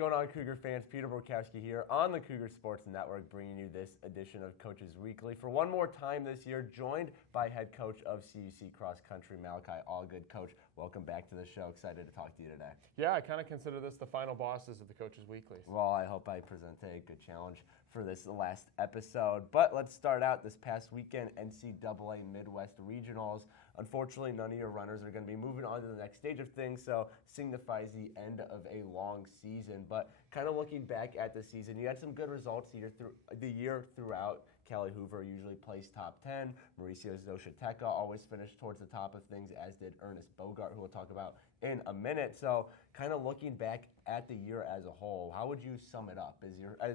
going on, Cougar fans? Peter Borkowski here on the Cougar Sports Network, bringing you this edition of Coaches Weekly for one more time this year, joined by head coach of CUC Cross Country, Malachi Allgood. Coach, welcome back to the show. Excited to talk to you today. Yeah, I kind of consider this the final bosses of the Coaches Weekly. Well, I hope I present a good challenge for this last episode. But let's start out this past weekend, NCAA Midwest Regionals. Unfortunately, none of your runners are going to be moving on to the next stage of things, so signifies the end of a long season. But kind of looking back at the season, you had some good results the year throughout. Callie Hoover usually placed top 10. Mauricio Zoshateka always finished towards the top of things, as did Ernest Bogart, who we'll talk about in a minute. So kind of looking back at the year as a whole, how would you sum it up,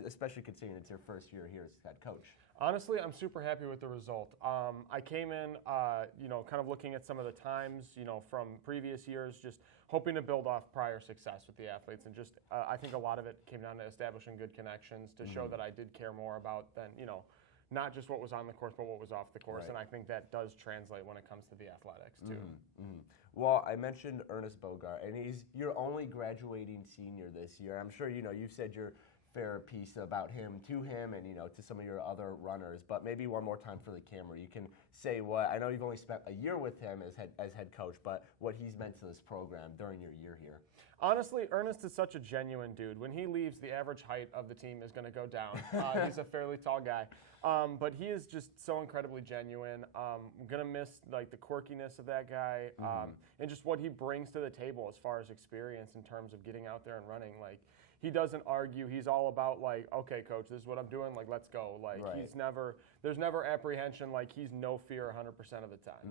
especially considering it's your first year here as head coach? Honestly, I'm super happy with the result. I came in, kind of looking at some of the times, from previous years, just hoping to build off prior success with the athletes. And just, I think a lot of it came down to establishing good connections to show that I did care more about than, not just what was on the course, but what was off the course. Right. And I think that does translate when it comes to the athletics, too. Well, I mentioned Ernest Bogart, and he's your only graduating senior this year. I'm sure, you've said your fair piece about him and, to some of your other runners, but maybe one more time for the camera. You can say what, I know you've only spent a year with him as head coach, but what he's meant to this program during your year here. Honestly, Ernest is such a genuine dude. When he leaves, the average height of the team is going to go down. He's a fairly tall guy, but he is just so incredibly genuine. I'm going to miss the quirkiness of that guy and just what he brings to the table as far as experience in terms of getting out there and running. He doesn't argue. He's all about okay, coach, this is what I'm doing. Let's go. Right. There's never apprehension. He's no fear 100% of the time.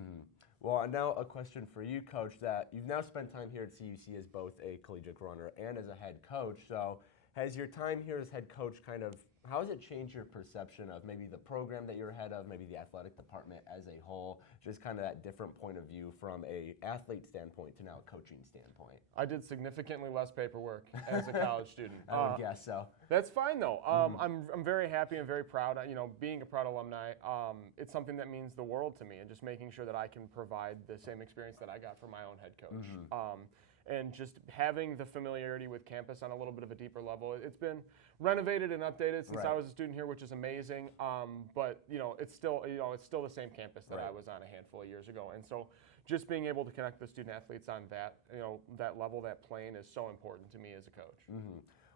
Well, and now a question for you, Coach, that you've now spent time here at CUC as both a collegiate runner and as a head coach. So has your time here as head coach how has it changed your perception of maybe the program that you're head of, maybe the athletic department as a whole, just kind of that different point of view from a athlete standpoint to now a coaching standpoint? I did significantly less paperwork as a college student. I would guess so. That's fine, though. I'm very happy and very proud. Being a proud alumni, it's something that means the world to me, and just making sure that I can provide the same experience that I got from my own head coach. And just having the familiarity with campus on a little bit of a deeper level. It's been renovated and updated since I was a student here, which is amazing. But it's still the same campus that I was on a handful of years ago. And so just being able to connect the student athletes on that level, that plane, is so important to me as a coach.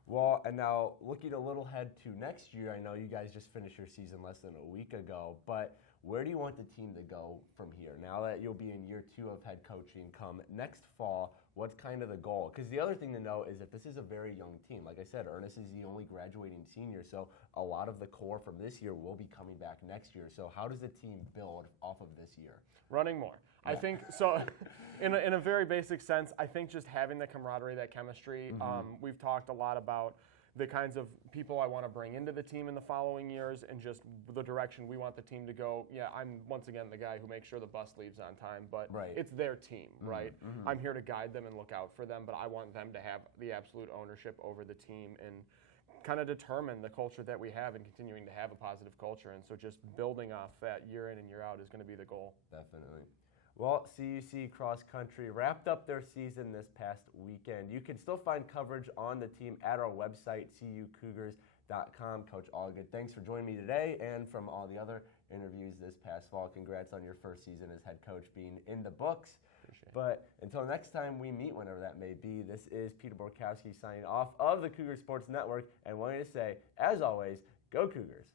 Well, and now looking a little ahead to next year, I know you guys just finished your season less than a week ago, but where do you want the team to go from here? Now that you'll be in year 2 of head coaching come next fall, what's kind of the goal? Because the other thing to know is that this is a very young team. Like I said, Ernest is the only graduating senior, so a lot of the core from this year will be coming back next year. So how does the team build off of this year? Running more. Yeah. I think, so in a very basic sense, I think just having the camaraderie, that chemistry, we've talked a lot about the kinds of people I want to bring into the team in the following years and just the direction we want the team to go. Yeah, I'm once again the guy who makes sure the bus leaves on time, but it's their team, right? I'm here to guide them and look out for them, but I want them to have the absolute ownership over the team and kind of determine the culture that we have and continuing to have a positive culture. And so just building off that year in and year out is going to be the goal. Definitely. Well, CUC Cross Country wrapped up their season this past weekend. You can still find coverage on the team at our website, cucougars.com. Coach Allgood, thanks for joining me today, and from all the other interviews this past fall. Congrats on your first season as head coach being in the books. Appreciate it. But until next time we meet, whenever that may be, this is Peter Borkowski signing off of the Cougar Sports Network, and wanting to say, as always, go Cougars.